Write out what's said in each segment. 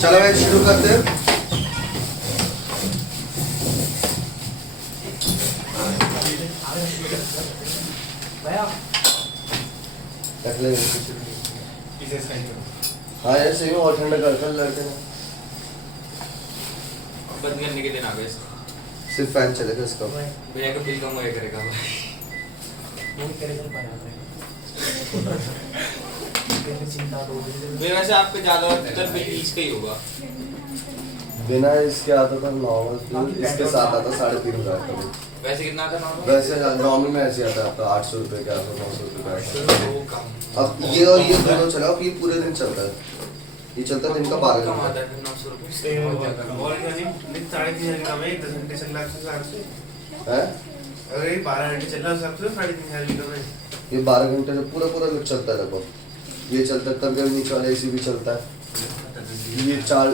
चलो भाई शुरू करते हैं। रख ले हाँ यार सही में और ठंडा कर लड़के ने बंद करने के दिन आ गए सिर्फ फैन चलेगा इसका। भैया का बिल कम होया करेगा मेरे वैसे आपका ज्यादा उत्तर बिल 20 का ही होगा। बिना इसके आता था नॉर्मल, इसके साथ आता 3,500 का। वैसे कितना आता नॉर्मल? वैसे नॉर्मल में ऐसे आता है आपका 800 रुपये के आसपास, 900 रुपये का। अब ये और ये दोनों चलाओ कि ये पूरे दिन चलता है। ये चलता है दिन का 12 कम आता घंटा। है फिर 900 रुपये और यानी 3,500 का में 10 घंटे चल रहा है से है अरे 12 घंटे चल रहा है सबसे 3,500 का में ये 12 घंटे से पूरा पूरा दिन चलता है। देखो ये चलता है, कभी कभी नीचे वाला एसी भी चलता है। ये 4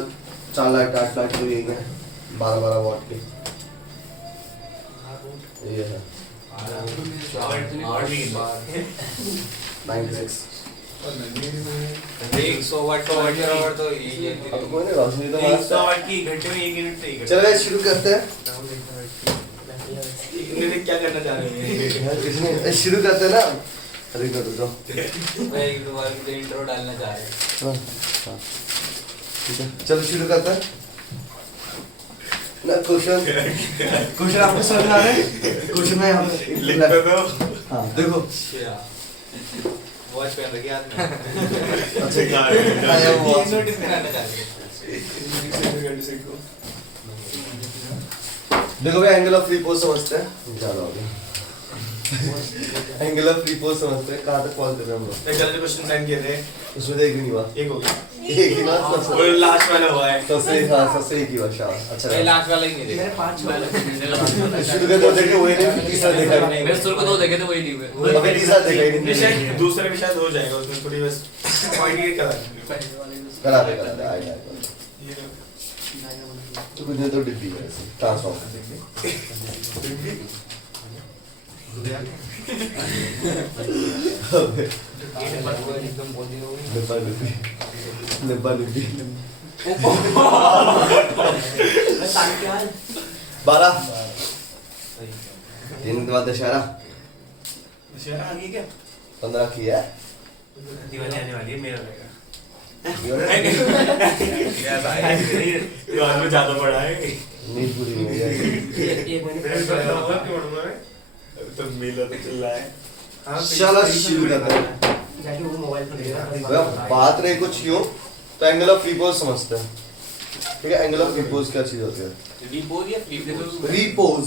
लाइट 8 लाइट तो यही है 12 वॉट की। ये है 96। 100 वाट का वाट तो यही है। अब कोई नहीं, रोशनी तो 100 वाट की घंटे में 1 यूनिट से ही चलो भाई शुरू करते हैं। क्या करना चाह रहे हैं किसने शुरू करते हैं ना। अरे कर दो मैं एक दो बार की इंट्रो डालना चाह रहा हूं। ठीक है चलो शुरू करते हैं ना। क्वेश्चन आपको समझ में आ रहा है? क्वेश्चन में यहाँ पे लिख दो हाँ देखो। वॉच पहन रखी हाथ में। अच्छा क्या हाँ, ये वो ये नोटिस कराना चाह रहे हैं। देखो भाई एंगल ऑफ फ्री पोज समझते हैं। ज्यादा हो गया। एंगल ऑफ फ्री पोज समझते हैं। कहाँ तक पहुँच गए हम लोग? मैं कल जो क्वेश्चन सेंड किए थे उसमें तो एक भी नहीं हुआ। एक हो गया एक ही बात वो लास्ट वाला हुआ है सबसे हाँ सबसे एक ही हुआ शाबाश। अच्छा मैं लास्ट वाला ही नहीं देखा। मेरे 5 वाला शुरू के 2 देखे वही नहीं, तीसरा देखा ही नहीं। मैं शुरू को 2 देखे थे वही नहीं हुए। अबे तीसरा देखा ही नहीं। शायद दूसरे में शायद हो जाएगा उसमें थोड़ी बस पॉइंट ये करा करा दे आई तो कुछ नहीं तो डिब्बी है ऐसे ट्रांसफॉर्म एकदम बोल दिया होगा। डिब्बा डिब्बी 12 3 दिन बाद दशहरा दशहरा आ गई क्या 15 की है। दिवाली आने वाली है मेरा रहेगा दिवाली में ज्यादा पड़ा है। नींद पूरी नहीं हुई है। एक महीने मेरे को होगा क्यों बढ़ूंगा मैं तो मेला तो चल रहा है चलो शुरू करते हैं। जाके वो मोबाइल पर देगा बात रही कुछ यूं तो एंगल ऑफ रिपोज समझते हैं। ठीक है एंगल ऑफ रिपोज क्या चीज होती है? रिपोज या flip repose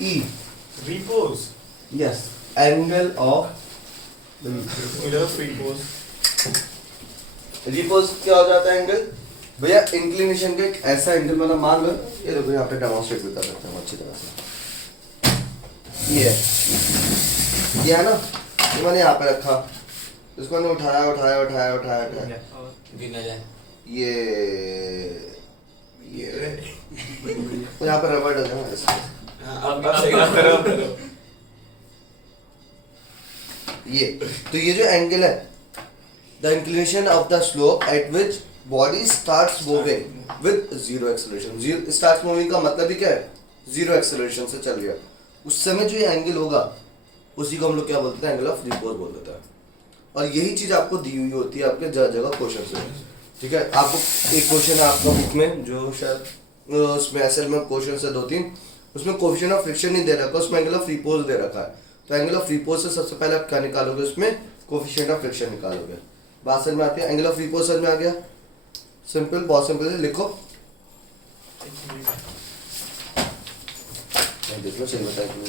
REPOSE repose yes angle of मेरा फ्री पोज रिपोज क्या हो जाता है एंगल भैया इंक्लिनेशन का एक ऐसा एंगल मतलब मान लो ये देखो यहाँ पे डेमोंस्ट्रेट भी कर सकते हैं अच्छी तरह से। ये है ना ये मैंने यहाँ पे रखा इसको मैंने उठाया गिना जाए। ये तो यहाँ पे रबड़ डाल देना इसमें। अब सही बात करो। ये तो ये जो एंगल है the inclination of the slope eight which body starts moving with zero acceleration. Zero starts moving का मतलब ही क्या है? जीरो एक्सेलरेशन से चल रहा उस समय जो ये एंगल होगा उसी को हम लोग क्या बोलते हैं? एंगल ऑफ रिपोज बोल देते हैं। और यही चीज आपको दी हुई होती है आपके जगह क्वेश्चन से। ठीक है आपको एक क्वेश्चन है आपका बुक में जो शायद उसमें एसएल में क्वेश्चन है 2-3 उसमें कोएफिशिएंट ऑफ फ्रिक्शन नहीं दे रखा उसमें एंगल ऑफ रिपोज दे रखा है। तो एंगल ऑफ रिपोज से सबसे पहले आप क्या निकालोगे? उसमें कोएफिशिएंट ऑफ फ्रिक्शन निकालोगे। बात समझ में आती है? एंगल ऑफ रिपोज समझ में आ गया? सिंपल बहुत सिंपल है लिखो। देख लो सही बताया कि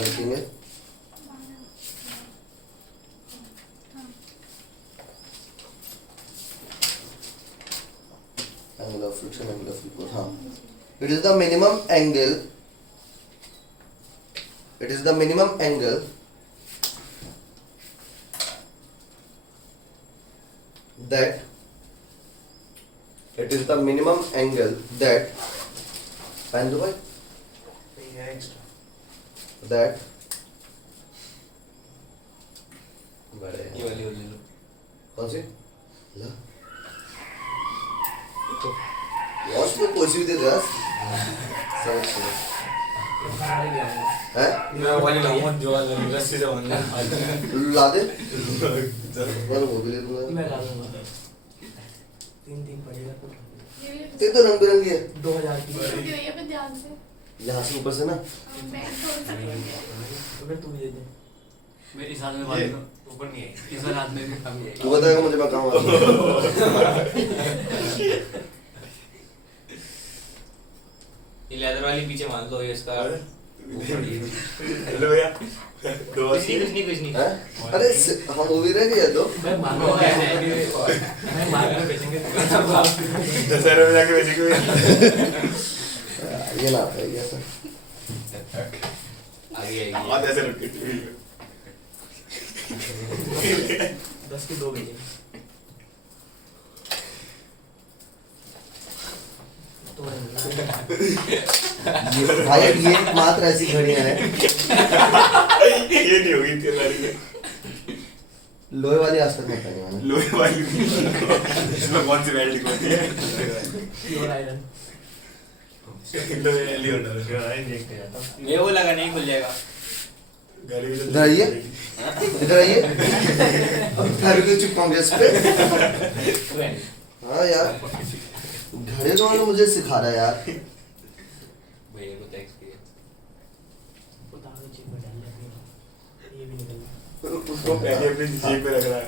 लिखेंगे angle of friction, angle of repose. हाँ, it is the minimum angle. It is the minimum angle that It is the minimum angle that pen दो भाई नहीं है एक्स्ट्रा that बड़े ये वाली ले लो। कौन सी ला वॉच में कोई भी दे दे समझ हैं मैं वाली लाऊंगा जो वाला रस्सी से बांधना है। ला दे मैं वो भी ले लूंगा मैं ला दूंगा 3 पड़ेगा तो ते तो रंग बिरंगी है 2000 की ध्यान से यहाँ से ऊपर से ना मैं थोड़ा सा तो फिर तू दे दे मेरी साथ में ये बांध दो। ऊपर नहीं है इस बार हाथ में भी कम है। तू बताएगा मुझे मैं कहाँ मारूंगा ये लेदर वाली पीछे मान लो ये इसका हेलो भैया दो कुछ नहीं कुछ नहीं। हैं? अरे हम वो भी रह गए तो मैं मार वो है, मैं मार के बेचेंगे 10,000 में जाके बेचेंगे ये ना है ये ऐसा आगे आएगी। हाथ ऐसे रख के 10 के 2 बेचेंगे तो भाई ये मात्र ऐसी घड़ियां हैं ये नहीं होगी तेरी वाली में लोहे वाली आज तक नहीं पहनी मैंने लोहे वाली इसमें कौन सी वेल्डिंग होती है प्योर आयरन लोहे वाली होता है इंजेक्ट जाता ये वो लगा नहीं खुल जाएगा। गाड़ी में इधर आइए इधर आइए फेविक्विक चिपकाऊंगे इस पे हाँ यार घड़े तो मुझे सिखा रहा है यार भैया को टैक्स किया। उतार दो चेक में डाल लेते हैं ये भी निकल उसको पहले अपनी जेब में रख रहा है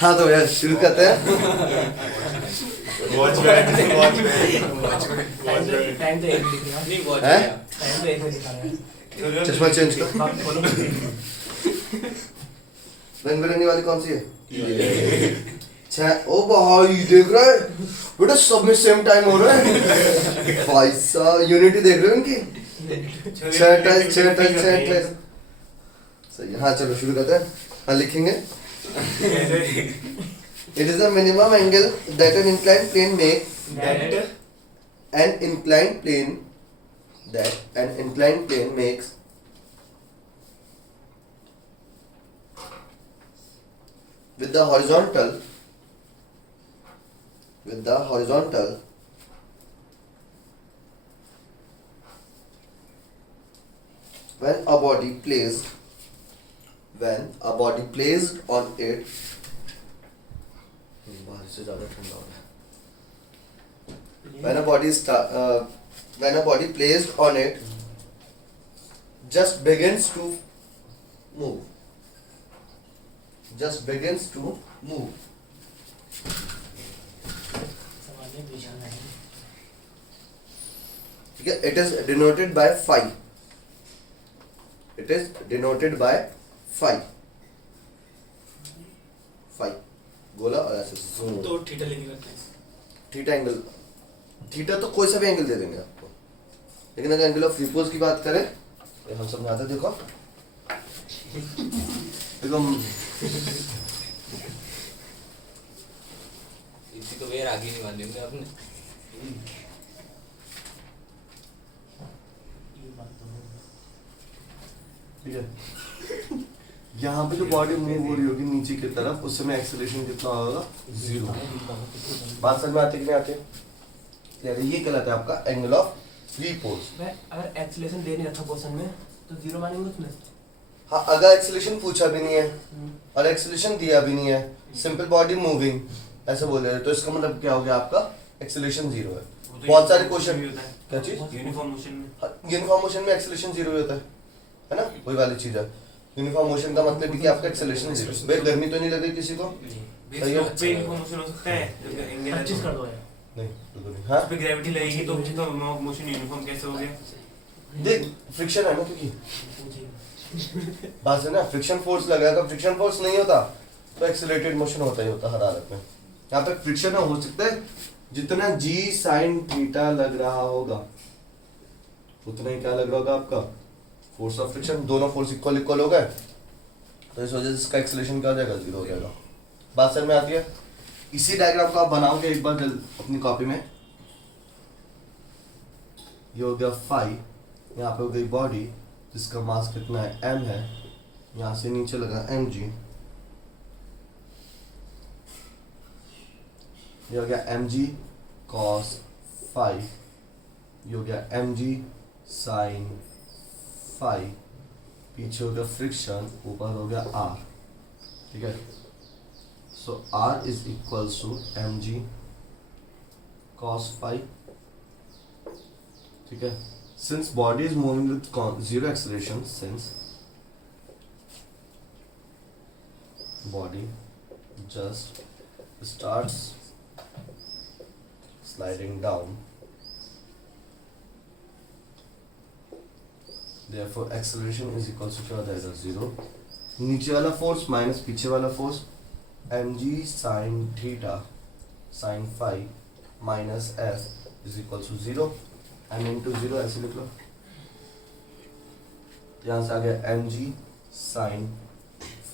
हाँ तो यार शुरू करते हैं watch bag watch bag time तो एक दिख रहा है नहीं बहुत हैं? टाइम तो एक में दिखा रहा है चश्मा चेंज कर बात बोलो रंग बिरंगी वाली कौन सी है ओ भाई देख रहा है बेटा सब में सेम टाइम हो रहा है भाई साहब यूनिटी देख रहे हो इनकी छह टाइस सही है हाँ चलो शुरू करते हैं हाँ लिखेंगे It is the minimum angle that an inclined plane makes an inclined plane makes with the horizontal when a body placed on it बाहर से ज़्यादा ठंडा हो रहा है when a body placed on it just begins to move सवाल में निशान है ठीक है it is denoted by phi गोला और ऐसे zoom तो थीटा लेके करते हैं थीटा एंगल थीटा तो कोई सा भी एंगल दे देंगे आपको लेकिन अगर एंगल ऑफ रिपोज की बात करें तो हम सब आते देखो इसी तो वेयर आगे नहीं बांधेंगे आपने। ये बात तो है ठीक है यहाँ पे जो बॉडी मूव हो रही होगी नीचे की तरफ उस समय एक्सेलरेशन कितना होगा 0 बात समझ में आती कि नहीं आती ये कहलाता है आपका एंगल ऑफ रिपोज मैं अगर एक्सीलरेशन दे नहीं रखा क्वेश्चन में तो 0 मानेंगे उसमें हाँ अगर एक्सेलरेशन पूछा भी नहीं है और एक्सेलरेशन दिया भी नहीं है सिंपल बॉडी मूविंग ऐसे बोल रहे हैं तो इसका मतलब क्या हो गया आपका एक्सेलरेशन 0 है बहुत सारे क्वेश्चन क्या चीज यूनिफॉर्म मोशन में यूनिफॉर्म मोशन में एक्सेलरेशन 0 होता है ना वही वाली चीज है यूनिफॉर्म मोशन का मतलब कि आपका एक्सेलरेशन 0 भाई गर्मी तो नहीं लग रही किसी को सही है पे यूनिफॉर्म मोशन हो सकता है जब एंगल 25 कर दो यार नहीं बिल्कुल नहीं हाँ पे ग्रेविटी लगेगी तो मोशन यूनिफॉर्म कैसे हो गया देख फ्रिक्शन है ना क्योंकि बात है ना फ्रिक्शन फोर्स लगेगा फ्रिक्शन फोर्स नहीं होता तो एक्सेलरेटेड मोशन होता ही होता हर हालत में यहाँ पे फ्रिक्शन हो सकता है जितना जी साइन थीटा लग रहा होगा उतना ही क्या लग रहा होगा आपका फोर्स ऑफ फ्रिक्शन दोनों फोर्स इक्वल इक्वल हो गए तो इस वजह से इसका एक्सेलरेशन क्या हो जाएगा 0 हो जाएगा बात समझ में आती है इसी डायग्राम को आप बनाओगे एक बार अपनी कॉपी में। ये हो गया फाई, यहाँ पे हो गई बॉडी जिसका मास कितना है m है, यहाँ से नीचे लगा mg, ये हो गया mg cos फाई, ये हो गया mg sin फाई, पीछे हो गया फ्रिक्शन, ऊपर हो गया r, ठीक है। So r is equals to mg cos phi, ठीक है। Since body is moving with zero acceleration, since body just starts sliding down, therefore acceleration is equal to क्या हो जाएगा 0, नीचे वाला फोर्स माइनस पीछे वाला force mg sin theta sin phi minus f is equal to 0, m into 0 ऐसे लिख लो। यहाँ से आ गया mg sin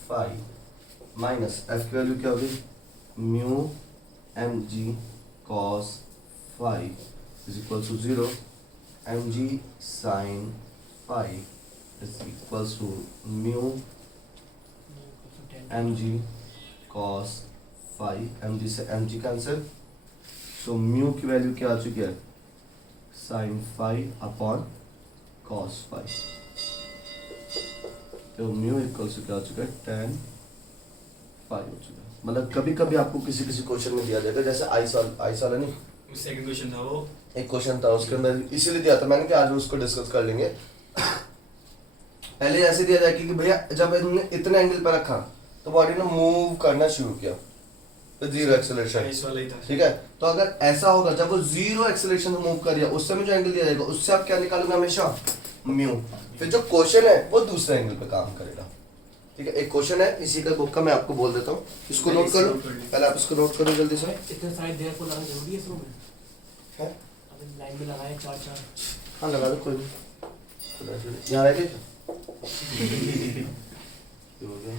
phi minus f की वैल्यू क्या होगी mu mg cos phi is equal to 0, mg sin phi is equal to mu mg cos phi, mg से mg cancel, so mu की वैल्यू क्या आ चुकी है sin phi upon cos phi, तो म्यू इक्वल टू क्या आ चुका है tan फाई हो चुका है। मतलब कभी कभी आपको किसी किसी क्वेश्चन में दिया जाएगा, जैसे आई साल है नहीं, सेकंड क्वेश्चन था वो, एक क्वेश्चन था उसके अंदर इसीलिए दिया था मैंने कि आज उसको डिस्कस कर लेंगे। पहले ऐसे दिया जाएगा कि भैया जब इन्होंने इतने एंगल पर रखा तो बॉडी ने मूव करना शुरू किया विद जीरो एक्सेलरेशन, इस वाला ही था। ठीक है। तो अगर ऐसा होगा जब वो जीरो एक्सेलरेशन से मूव कर रहा है उस समय जो एंगल दिया जाएगा उससे आप क्या निकालोगे हमेशा म्यू, फिर जो क्वेश्चन है वो दूसरे एंगल पे काम करेगा, ठीक है। एक क्वेश्चन है इसी का बुक का, मैं आपको बोल देता हूँ, इसको नोट कर लो, पहले आप इसको नोट करो जल्दी से। इतने सारे देर को लगाना जरूरी है इस रूम में है अभी लाइन में लगाए 4-4 हाँ लगा दो कोई नहीं, यहाँ रह गए क्या हो गया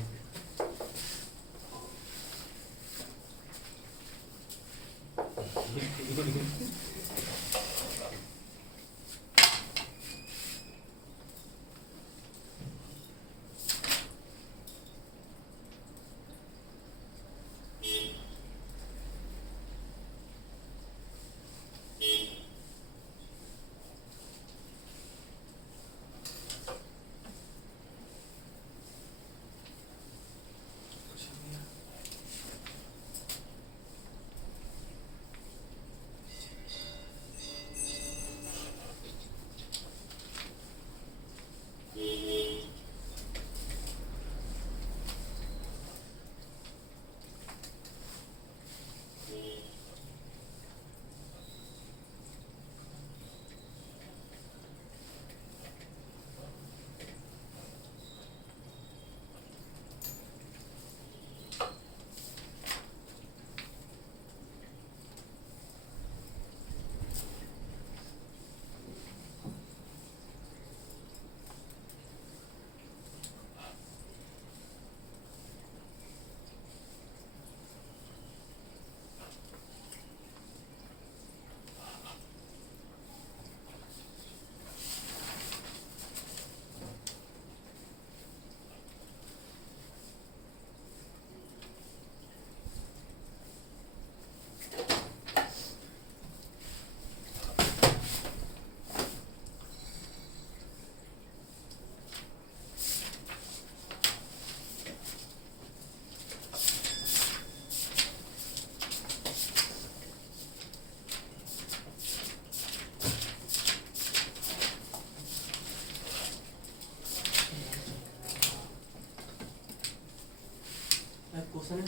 क्वेश्चन है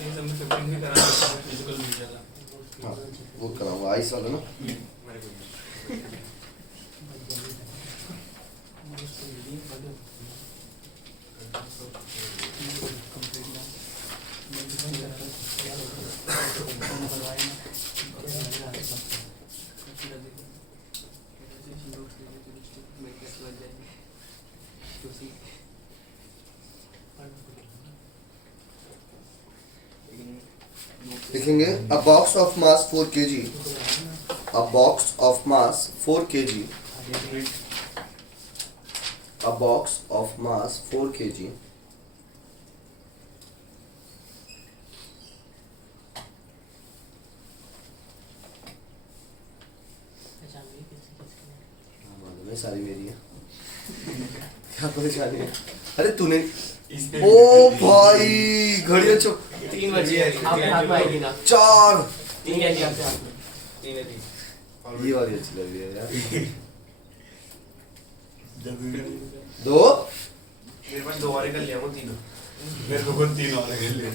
एकदम 15 भी करा फिजिकल भी चला। हाँ वो कराऊंगा आइस वाला ना। मेरे को लिखेंगे a box of mass 4 kg, a box of mass 4 kg, a box of mass 4 kg मालूम है सारी मेरी है क्या परेशानी है अरे तूने ओ भाई घड़ियां चो 3 बजे है आपके हाथ में आएगी ना 4 3 आएगी आपके हाथ में 3 है 3 ये वाली अच्छी लग रही है यार मेरे 2 पास 2 और कर लिया वो तीनों मेरे को खुद 3 और कर लिया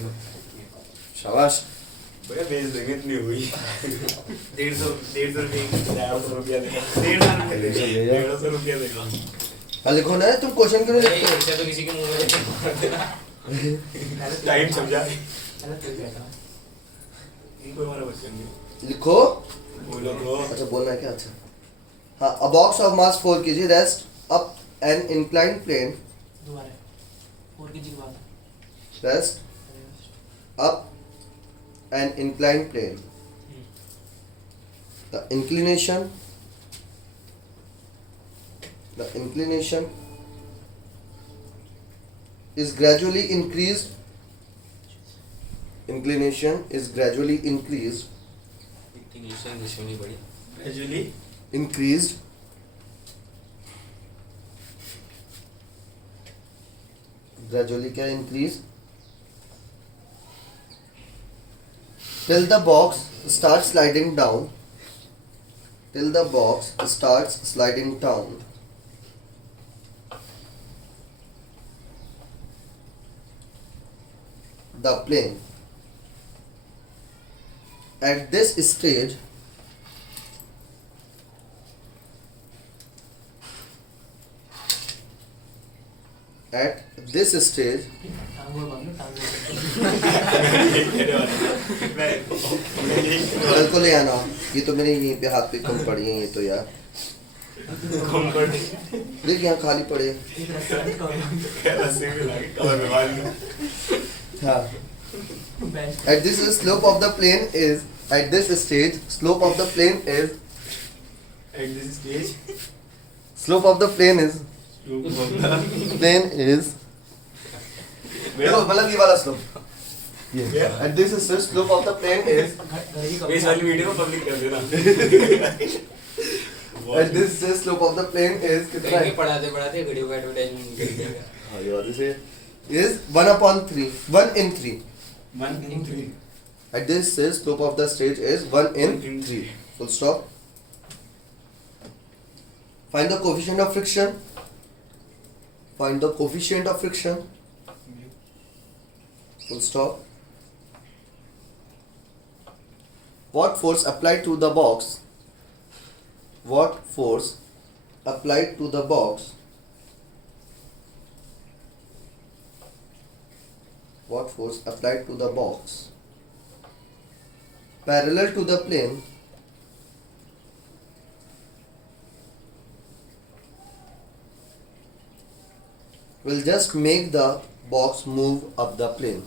शाबाश भैया भेज देंगे इतनी हुई 150 रुपया देगा 150 रुपया देगा हाँ लिखो ना तुम क्वेश्चन क्यों नहीं लिखते हो? इससे तो किसी के मुंह में मार देना टाइम समझा गलत हो गया था इनको हमारा बच्चन नहीं लिखो बोलो तो अच्छा बोलना है क्या अच्छा हाँ a box of mass 4 kg rests up an inclined plane दोबारा 4 की बात rests up an inclined plane. The inclination is gradually increased. Inclination is gradually increased. English English में नहीं पढ़ी ग्रेजुअली Increased. Gradually क्या increase? Till the box starts sliding down. Till the box starts sliding down. The plane. At this stage, टांगों बांधो टांगों कल को ले आना ये तो मेरे यहीं पे हाथ पे कम पड़ी है ये तो यार देख यहाँ खाली पड़े एक रेस्टोरेंट का हाँ best at this slope of the plane is at this stage slope of the plane is At this stage, slope of the plane is देखो मतलब ये वाला slope ये Yeah. at this stage slope of the plane is घर की इस वाली video को पब्लिक कर देना at this stage slope of the plane is कितना कहीं है पढ़ाते पढ़ाते वीडियो का एडवर्टाइजमेंट कर दिया हाँ ये वाले से is 1/3 1 in 3 1 in 3 at this stage slope of the stage is 1 in 3 full stop find the coefficient of friction find the coefficient of friction full stop what force applied to the box what force applied to the box what force applied to the box parallel to the plane will just make the box move up the plane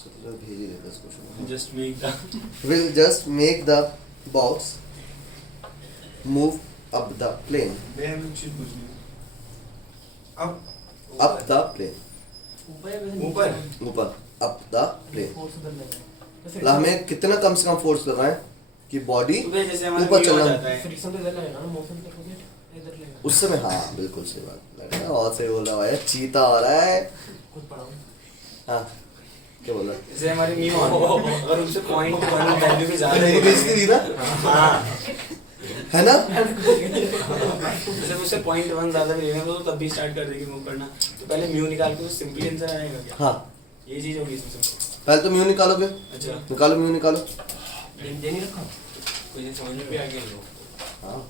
so तो भेज ही देता इसको शुरू में। Just make the will just make the box move up the plane मैं कुछ पूछनी अब up the plane ऊपर है वैसे ऊपर? ऊपर up the plane फोर्स उधर लगा है तो मतलब हमें कितना कम से कम फोर्स लगाएं कि बॉडी सुबह जैसे हमारा ऊपर view हो चलना जाता है फ्रिक्शन तो इधर लगेगा ना मोशन तो इधर लगेगा उस समय हाँ बिल्कुल सही बात लग रहा है और सही बोल रहा है चीता हो रहा है कुछ पढ़ाऊं हाँ क्या बोल रहा है जैसे हमारी मीम अगर उनसे 0.1 वैल्यू भी ज्यादा नहीं बेइज्जती हुई ना हाँ है ना जैसे मुझसे 0.1 ज्यादा भी लेंगे तो तब भी स्टार्ट कर देगी मूव करना तो पहले म्यू निकाल के सिंपली आंसर आएगा क्या हाँ ये चीज होगी इसमें पहले तो म्यू निकालोगे अच्छा निकालो म्यू निकालो दे नहीं रखा कुछ समझ में भी आ गया लोग हाँ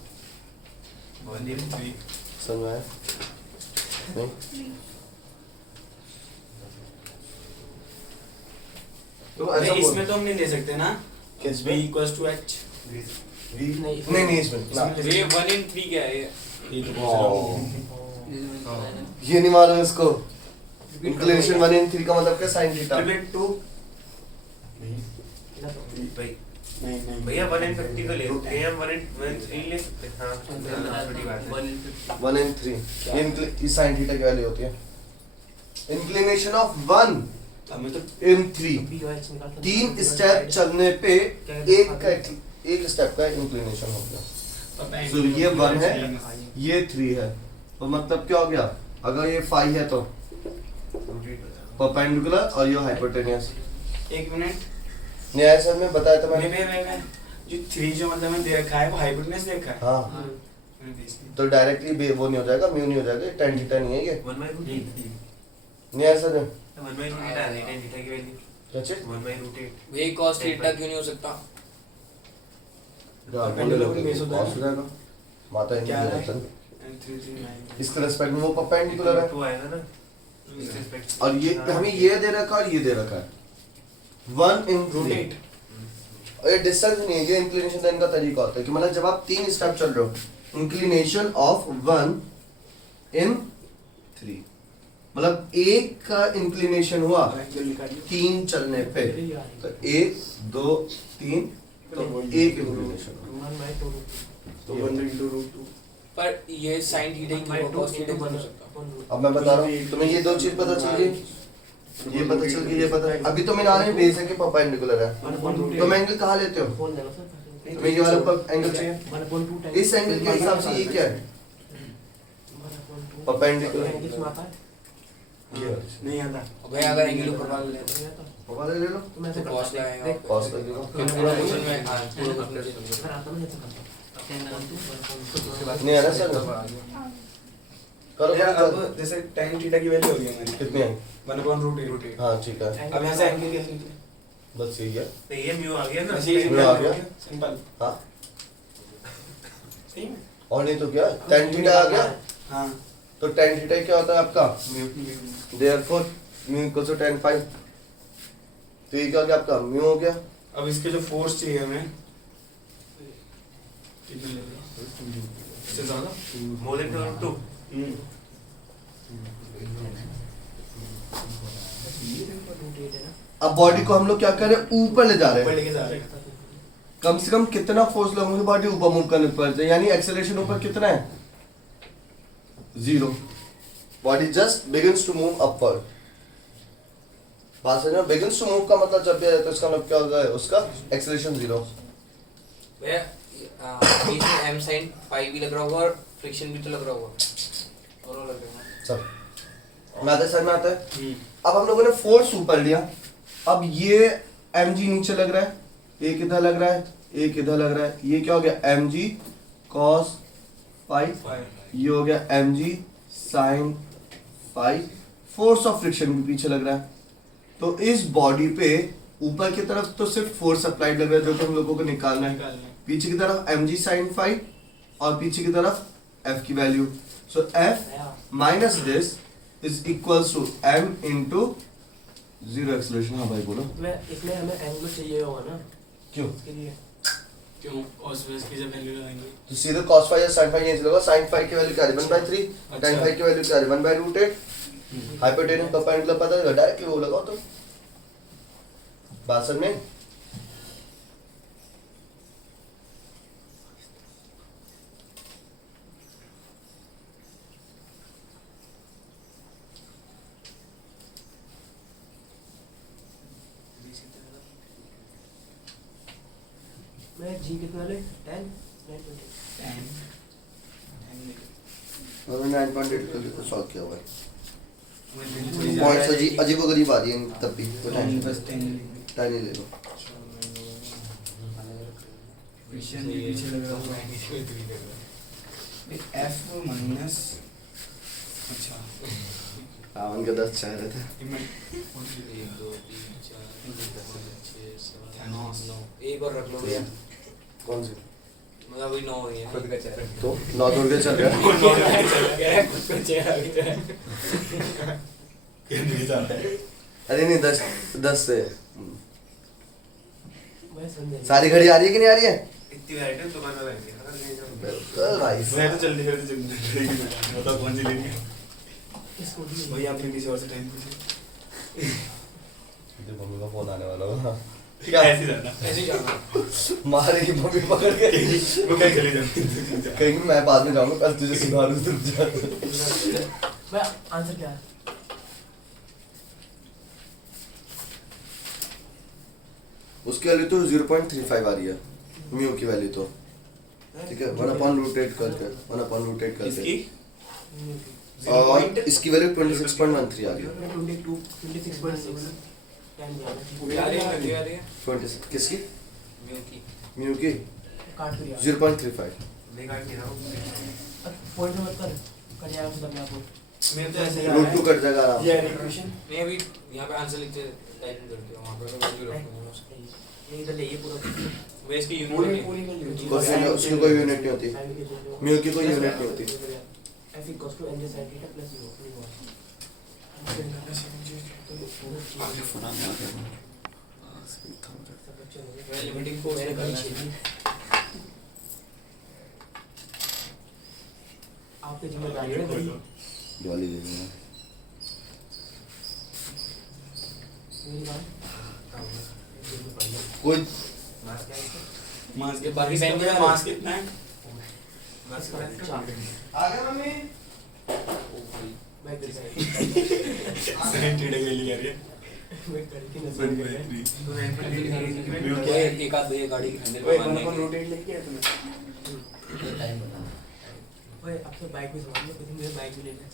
बहुत ही free। समझ में आया नहीं तो ऐसा नहीं, बोल इसमें तो हम नहीं दे सकते ना किस v equals to h नहीं नहीं इसमें ना ये 1 in 3 क्या है ये ये तो ओ, ये नहीं मालूम इसको। इंक्लिनेशन 1 in 3 का मतलब क्या? sin theta. रिपीट 2 नहीं नहीं भैया 1 in 50 तो ले सकते हैं हम 1 in 3 ले सकते हैं। हाँ छोटी बात है 1 in 3 ये sin थीटा की वैल्यू होती है। इंक्लिनेशन ऑफ 1 हमें तो in 3 तीन स्टेप चलने पे एक स्टेप का इंक्लिनेशन हो गया। So ये 1 है, ये 3 है, तो मतलब क्या हो गया? अगर ये 5 है तो परपेंडिकुलर और ये हाइपोटेनियस। 1 मिनट न्याय सर में बताया था मैंने। मैं जो 3 जो मतलब मैं दे रखा है वो हाइपोटेनस दे रखा है। हाँ मैंने दे दिया। तो डायरेक्टली वो नहीं हो जाएगा, म्यू नहीं हो जाएगा, tan थीटा नहीं है ये। 1/√8 न्याय सर में 1/√8 आ रही है थीटा की वैल्यू क्या चीज? 1/√8 वही cos थीटा क्यों नहीं हो सकता? Perpendicular base होता है। cos हो जाएगा, माता ही क्या नहीं है? है। And 3 3 9 इसके रिस्पेक्ट में वो परपेंडिकुलर है। 2 आएगा ना इस रिस्पेक्ट और ये हमें ये दे रखा है और ये दे रखा है 1 in 3 और ये डिस्टेंस नहीं है, ये इंक्लिनेशन देने का तरीका होता है कि मतलब जब आप 3 स्टेप चल रहे हो, इंक्लिनेशन ऑफ 1 in 3 मतलब एक का इंक्लिनेशन हुआ एंगल निकाल लिया। 3 चलने पे, तो 1 2 3 तो एक इंक्लिनेशन तो 1 into √2 पर ये sin थीटा की cos थीटा क्यों नहीं हो सकता? अब मैं बता रहा हूँ तुम्हें, ये दो चीज पता चल गई, ये पता चल गई, ये पता। अभी तो मैंने आने बेस है कि परपेंडिकुलर है, तो मैं एंगल कहाँ लेते हो? तुम्हें ये वाला एंगल चाहिए, इस एंगल के हिसाब से ये क्या है? परपेंडिकुलर। नहीं आता। भाई अगर एंगल ऊपर वाला ले तो वाला ले लो, cos लगाएगा। cos कर लो। फिर पूरा क्वेश्चन में हाँ पूरा क्वेश्चन नहीं आ रहा सर, करो यार करो। अब जैसे tan थीटा की वैल्यू हो गई हमारी कितने हैं? 1/√8। हाँ ठीक है, अब यहाँ से एंगल कैसे निकले? बस यही है। नहीं ये म्यू आ गया ना ऐसे ही मैं आ गया। सिंपल हाँ सही में और नहीं तो क्या, tan थीटा आ गया, हाँ तो tan थीटा क्या होता है आपका? therefore mu equals to tan phi, तो ये क्या हो गया आपका? म्यू हो गया। अब इसके जो फोर्स चाहिए हमें कितने ले लिया? इससे ज़्यादा? मोर देन 2 अब बॉडी को हम लोग क्या कर रहे हैं? ऊपर ले जा रहे ऊपर हैं। लेके जा रहे हैं। कम से कम कितना फोर्स लगेगा बॉडी ऊपर मूव करने पर, यानी एक्सेलरेशन ऊपर कितना है? 0। Body just begins to move upward. बात समझ में? बिगिंस टू मूव का मतलब जब भी है तो इसका मतलब क्या होगा? उसका एक्सेलरेशन 0। भैया बीच में m sin phi भी लग रहा होगा और फ्रिक्शन भी तो लग रहा होगा, दोनों लग रहे हैं। सब मैं आता है, सर में आता है। अब हम लोगों ने फोर्स ऊपर लिया, अब ये mg नीचे लग रहा है, एक इधर लग रहा है, एक इधर लग रहा है, ये क्या हो गया? mg cos phi, ये हो गया mg sin phi। Force of friction भी पीछे लग रहा है, तो इस बॉडी पे ऊपर की तरफ तो सिर्फ फोर्स अप्लाइड लग रहा है जो कि हम लोगों को निकालना है, पीछे की तरफ mg sin phi और पीछे की तरफ f की value. So f minus this is equals to m into 0 acceleration. हाँ भाई बोलो। इसमें हमें एंगल चाहिए होगा ना क्यों? इसके लिए। क्यों cos की जब वैल्यू लगाएंगे तो सीधे cos phi या sin phi यहीं से लगा। sin phi की वैल्यू क्या है? 1/3। tan phi की वैल्यू क्या है? 1/√8। हाइपोटेन्यूज परपेंडिकुलर पता है, डायरेक्टली वो लगाओ तो बात समझ में। मैं जी कितना ले 10 मैंने 9.8 को सॉल्व किया हुआ है। पॉइंट्स अजीबोगरीब आ रही हैं तब भी, तो बस 10 टाइम ले लो। फ्रिक्शन भी पीछे लग रहा होगा। f माइनस अच्छा आवन के 10 चाह रहे थे। 1 2 3 4 5 6 7 8 9 एक और रख लो भैया, कौन सी? मतलब वही 9 हो गई है खुद का चेहरा तो 9 दौड़ के चल रहा है। खुद का चेहरा भी तो है। अरे नहीं 10 से मैं समझ सारी घड़ी आ रही है कि नहीं आ रही है? इतनी वैरायटी दुकान में बैठ गया बिल्कुल भाई मैं तो जल्दी बताओ कौन सी लेनी है इसको भी भाई आपने किसी और से टाइम पूछा मुझे मम्मी का फोन आने वाला होगा क्या ऐसे जाना ऐसे ही जाना मारेगी मम्मी पकड़ के वो क्या चले जाते कहीं मैं बाद में जाऊंगा पहले तुझे सिखा दूं रुक जा भाई आंसर क्या है? उसकी वैल्यू तो 0.35 आ रही है म्यू की वैल्यू तो ठीक है 1/√8 करके 1/√8 करके इसकी और इसकी वैल्यू 26.13 आ रही है 22 26.6 टाइम आ रही है कितनी आ रही है 26 किसकी म्यू की म्यू की काट कर दिया 0.35 निकाल के ना पॉइंट मत कर कट जाएगा फिर अपने आप को मैं तो ऐसे रूट 2 कट जाएगा आराम ये से इक्वेशन मैं अभी यहाँ पे आंसर लिखते टाइप करके वहाँ पे मैं वैल्यू रखूँगा उसकी ये इधर ले ये पूरा मैं इसकी पूरी यूनिट पूरी कर ली कोई उसकी कोई यूनिट नहीं होती साइन के जो म्यू की कोई यूनिट नहीं होती f equals to mj sin theta plus 0 आगे फोन आ गया मैं लिमिटिंग फोर्स मैंने निकालना कभी है आपके जिम्मेदारी है दिवाली दे दूंगा मेरी बात कोई मास के बाकी बाकी time टाइम में मास कितना है आ गया मम्मी मैं कर साइन थीटा के लिए कह रही है मैं करके 1/3 क्या है एक आध ये गाड़ी के हैंडल ओए पे मारने 1/√8 लेके आए तुम्हें टाइम बता ओए अब तो बाइक भी संभाल लो कभी मुझे बाइक भी लेना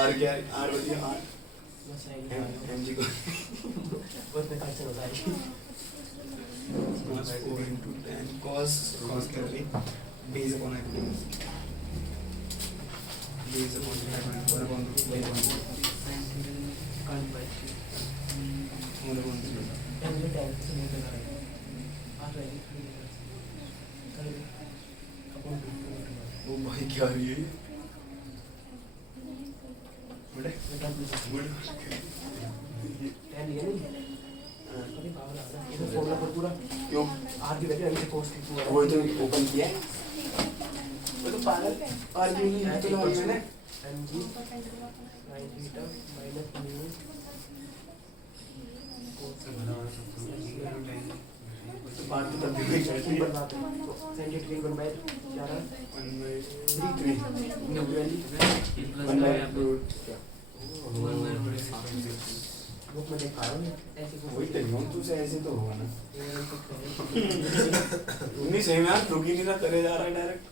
आर क्या आर बता आर मैं साइड एमजी को बहुत में खर्च होता है मास 4 into tan cos कर रही base upon hypotenuse base upon hypotenuse 1/√8 काट बाइक 1/3 यार मुझे टाइम से नहीं लगा रहा है आज रहेगी कल अपन ओ भाई क्या रही है बड़े बेटा बड़े टाइम लिया नहीं कभी पागल आ रहा है ये तो फॉर्मूला पर पूरा क्यों आर की वैल्यू एम से cos की वो तो ओपन किया है वो तो पागल आर की वैल्यू तो लगाई मैंने m g sin theta minus mu बात तो तब भी सिंपल बात है sin थीटा की 1/3 क्या रहा 1/3 न्यू वैल्यू 1/√8 बुक में देखा रहा हूँ ऐसे कुछ वही तो तू से ऐसे तो होगा ना ये कुछ नहीं नहीं सही में यार रुक ही नहीं रहा करे जा रहा है डायरेक्ट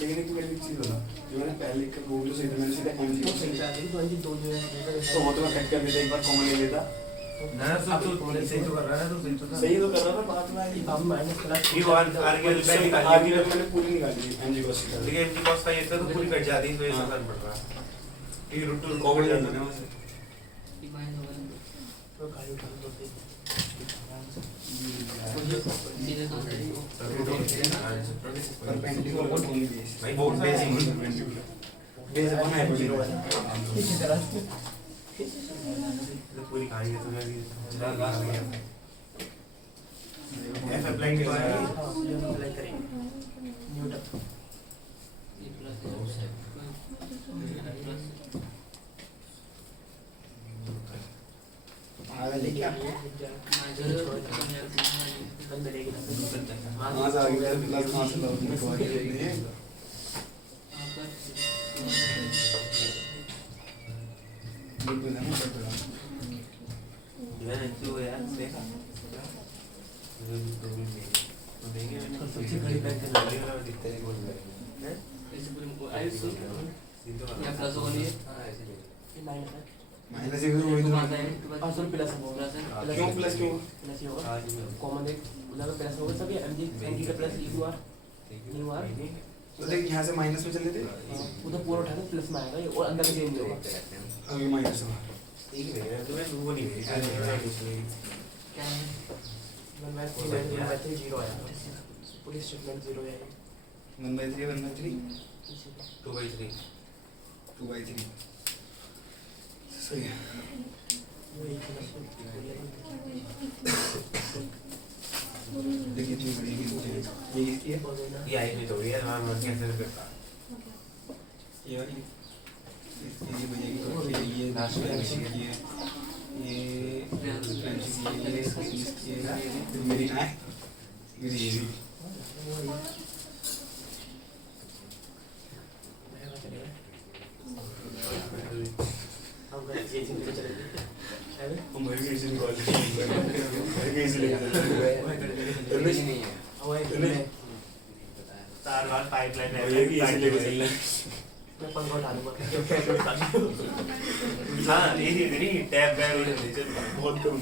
लेकिन एक तो मेरी एक चीज बता जो मैंने पहले का वो तो सही था मैंने सीधा एमजी तो सही था लेकिन तो अंजी दो जो है तो वो तो मैं कट कर देता एक बार कॉमन ले लेता ना तो सही तो कर रहा है ना तो सही तो था सही तो कर रहा था बात में आई अब माइनस प्लस ये वन आर के सही निकाल आगे दिया मैंने पूरी निकाली एमजी को सीधा लेकिन एमटी कॉस्ट का ये तो पूरी कट जाती है तो ऐसा करना पड़ रहा है ये रूट टू कॉमन ले लेना वैसे तो गाड़ी उठा दो फिर परपेंडिकुलर और कौन बेस भाई वो बेसिक बेस अपन है जीरो है इसी तरह से तो पूरी कहानी है तो मैं जरा लास्ट में एफ अप्लाई के बाद हाँ ये हम अप्लाई करेंगे न्यूटन आगे लेके आ बंद मिलेगी ना वहां से आगे फिर प्लस कहां से लाओ निकलवा के देखने बिल्कुल है ना सब बड़ा मैंने तो यार देखा तो देंगे सबसे बड़ी बैंक है वाला दिखता है बोल रहा है ऐसे पूरी आई सो या प्लस हो गई हां ऐसे ये माइनस है माइनस एक वही तो और सर प्लस है प्लस क्यों प्लस क्यों प्लस ही होगा आज में कॉमन एक मतलब प्लस होगा सब ये mg sin theta plus u r new r तो देख यहाँ से माइनस में चले थे वो तो पूरा उठाकर प्लस में आएगा ये और अंदर का चेंज होगा अभी माइनस में एक है तो मैं वो नहीं है क्या है 1/3 जीरो आया पूरी स्टेटमेंट जीरो है 1/3 1/3 2/3 2/3 सही है वो एक देखिए इतनी बड़ी ये इसकी है ये आई नहीं थोड़ी है मैं कैसे करता ये वाली ये बजेगी तो ये लास्ट में ये मेरी है ये तार वार पाइपलाइन है मैं पंखा उठा लूंगा हाँ ये नहीं टैप बैग बहुत कम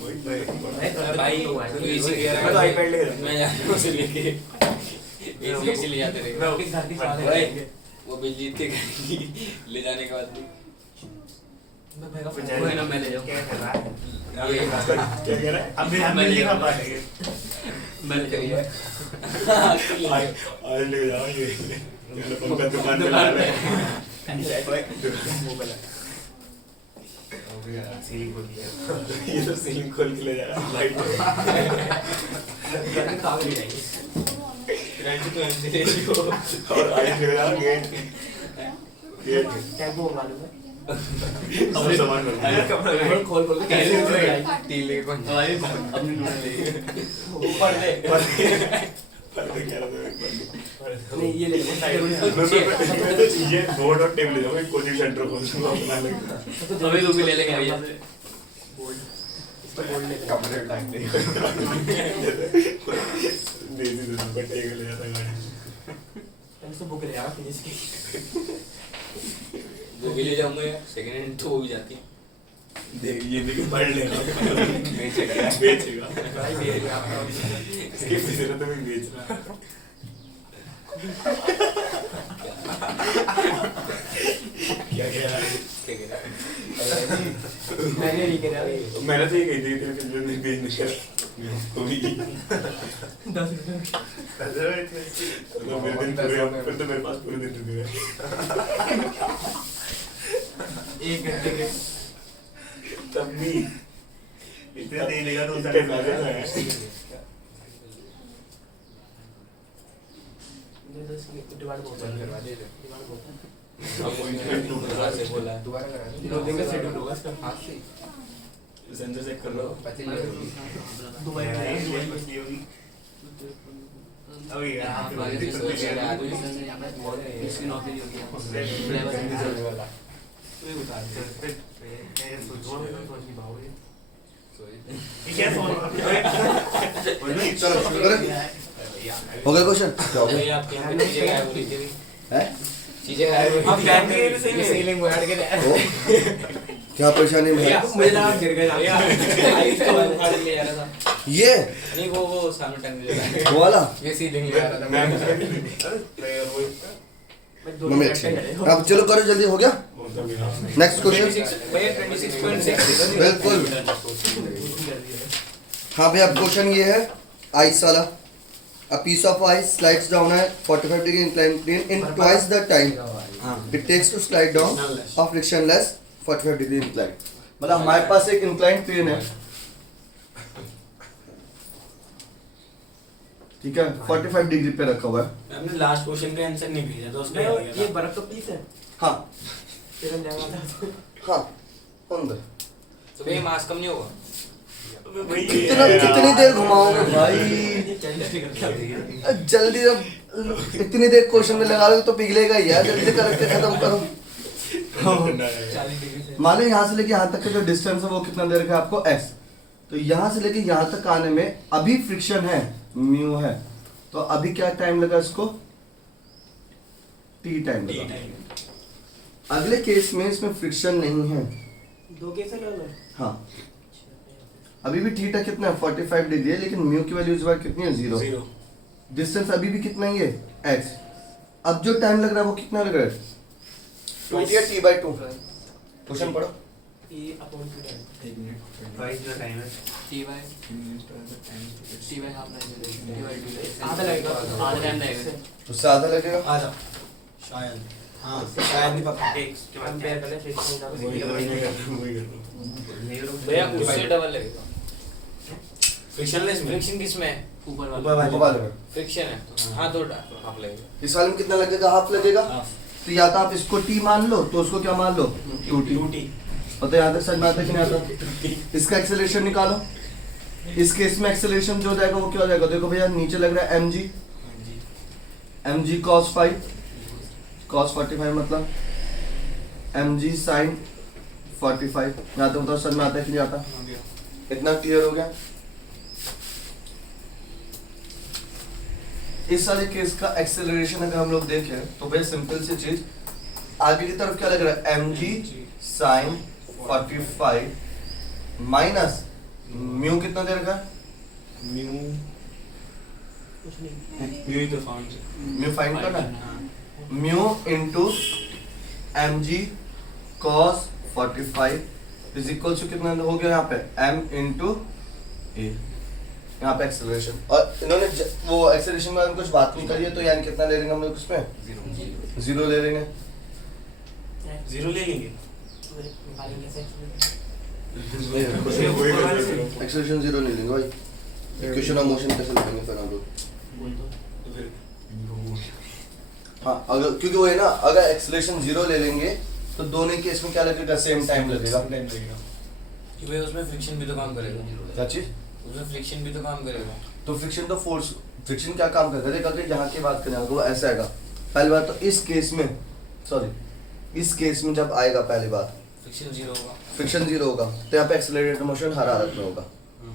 भाई भाई तू इसी कह रहा मैं तो iPad ले रहा हूँ। मैं यहाँ से लेके इसी ले जाते रहे मैं ऑफिस घर की साथ भाई लेंगे वो बिजली इतने करेगी ले जाने के बाद भी मैं भाई का क्या फोन ना मैं ले जाऊं कर रहा है ये क्या कह रहा है अब हम नहीं खा पाएंगे मैं ले जाऊंगा आज ले जाओ ये पंखा दुकान पे ला रहे हैं सीलिंग को किया ये तो सीलिंग खोल के ले जा रहा है लाइट घर में काम नहीं जाएंगे रेंट तो एमसी ले लियो और आज ले जाओ गेट टैब को मंगा लूंगा अपने सामान कर खोल खोल के कैसे हो जाएगी टील लेके कौन अपने नोट ले ऊपर ले क्या रहा नहीं ये ले मैं तो चाहिए बोर्ड और टेबल ले जाऊंगा एक कोचिंग सेंटर खोल दूंगा अपना लगा अभी तो भी ले लेंगे भैया बोर्ड इसका बोर्ड ले कपड़े टांग दे देसी दूध बट्टे के ले जाता गाड़ी मैं से बुक ले आया फिनिश की वो भी ले जाऊंगा यार सेकंड हैंड तो वो भी जाती है देख ये देखिए पढ़ लेगा बेचेगा बेचेगा भाई मेरे आप इसके पैसे तो मैं बेच रहा क्या कह रहा है क्या कह रहा है मैंने नहीं करा मैंने तो ये कही थी तेरे फिल्म में बेचने का को भी 10 रुपए तो मेरे दिन पूरे फिर तो मेरे पास पूरे दिन रुके एक घंटे के तब भी इतने दे लेगा तो इसके फायदे तो है डिवाइड बहुत बंद करवा दे डिवाइड बहुत अब वो दोबारा से बोला है दोबारा करा लोडिंग का शेड्यूल होगा इसका हाथ से सेंसर चेक कर लो दुबई अभी आप वाले से सोच रहे हैं आदमी इसकी नौकरी होगी क्या चलो शुरू करें हो गया क्वेश्चन क्या हो गया भैया आपके यहाँ पे चीजें गायब हो रही थी है चीजें गायब हो आप रही कैमरे से ही सीलिंग बैठ के ओ क्या परेशानी में है? मुझे लगा गिर गए भैया आइस को उखाड़ ले जा रहा था ये नहीं वो सामने टंग ले रहा वो वाला ये सीलिंग ले आ रहा था मम्मी अच्छी है। अब चलो करो जल्दी हो गया नेक्स्ट क्वेश्चन भैया 26.6 बिल्कुल हाँ भैया क्वेश्चन ये है आइस वाला A piece of ice slides down a 45 degree inclined plane in twice the time it takes to slide down a frictionless 45 degree incline. मतलब हमारे पास एक inclined plane है, ठीक है, 45 डिग्री पे रखा हुआ है. हमने लास्ट क्वेश्चन का आंसर नहीं भेजा तो उसका ये बर्फ का पीस है हाँ फिर हम जाएंगे हाँ अंदर तो भैया मास कम नहीं होगा कितनी देर घुमाओगे भाई, जल्दी जब इतनी देर क्वेश्चन में लगा लो तो पिघलेगा ही यार, जल्दी करके खत्म करो. 40 डिग्री से मान लो यहाँ से लेके यहाँ तक का जो डिस्टेंस है वो कितना दे रखा है आपको s, तो यहाँ से लेके यहाँ तक आने में अभी फ्रिक्शन है म्यू है, तो अभी क्या टाइम लगा इसको t टाइम लगा. अगले केस में इसमें फ्रिक्शन नहीं है, दो केस है ना हाँ अभी भी थीटा कितना है 45 डिग्री है, लेकिन म्यू की वैल्यू इस बार कितनी है 0. डिस्टेंस अभी भी कितना ही है x. अब जो टाइम लग रहा है वो कितना लग रहा है 20 या t/2. क्वेश्चन पढ़ो. e अपॉन 2 टाइम एक मिनट प्राइस जो टाइम है टी बाय हाफ टाइम आधा लगेगा आधा टाइम लगेगा उससे आधा लगेगा. आजा शायद हाँ शायद नहीं पता कंपेयर करें फ्रिक्शन का वही कर भैया उससे डबल लगेगा. फ्रिक्शनलेस में फ्रिक्शन किस में है ऊपर ऊपर वाले। ऊपर वाले में फ्रिक्शन है हाँ तो हाफ लगेगा इस वाले में कितना लगेगा? हाफ लगेगा। हाफ। तो या तो आप इसको टी मान लो तो उसको क्या मान लो? 2t। 2t। और तो यहाँ तक समझ में आता है कि नहीं आता? इसका एक्सेलरेशन निकालो। इस केस में एक्सेलरेशन जो हो जाएगा वो क्या हो जाएगा? देखो भैया नीचे लग रहा है mg cos 45 मतलब mg sin 45। यहाँ तक बताओ समझ में आता है कि नहीं आता? इतना क्लियर हो गया? इस वाले केस का एक्सेलरेशन अगर हम लोग देखें तो भाई सिंपल सी चीज, आगे की तरफ क्या लग रहा है? mg sin 45 माइनस म्यू कितना दे रखा है? म्यू कुछ नहीं म्यू ही तो फाउंड म्यू फाइंड करना है। Mu into mg cos 45 is equal to कितना हो गया यहाँ पे? m into a. यहाँ पे एक्सेलरेशन, और इन्होंने वो एक्सेलरेशन के बारे में कुछ बात नहीं करी है, तो यानी कितना ले लेंगे हम लोग उसमें? 0 ले लेंगे। 0 ले लेंगे। निकालेंगे कैसे? एक्सेलरेशन 0 ले लेंगे भाई। इक्वेशन ऑफ मोशन कैसे लिखेंगे फिर हम लोग? बोल दो। तो फिर हाँ अगर, क्योंकि वो है ना, अगर एक्सेलरेशन 0 ले लेंगे तो दोनों केस में क्या लगेगा? सेम टाइम लगेगा। टाइम लगेगा। कि भाई उसमें फ्रिक्शन भी तो काम करेगा क्या चीज? उसमें फ्रिक्शन भी तो काम करेगा तो फ्रिक्शन तो फोर्स, फ्रिक्शन क्या काम करता है? देखो अगर यहाँ की बात करें तो वो ऐसा आएगा। पहली बात तो इस केस में, सॉरी इस केस में जब आएगा पहली बात फ्रिक्शन 0 होगा फ्रिक्शन 0 होगा तो यहाँ पे एक्सेलरेटेड मोशन हर हालत में होगा।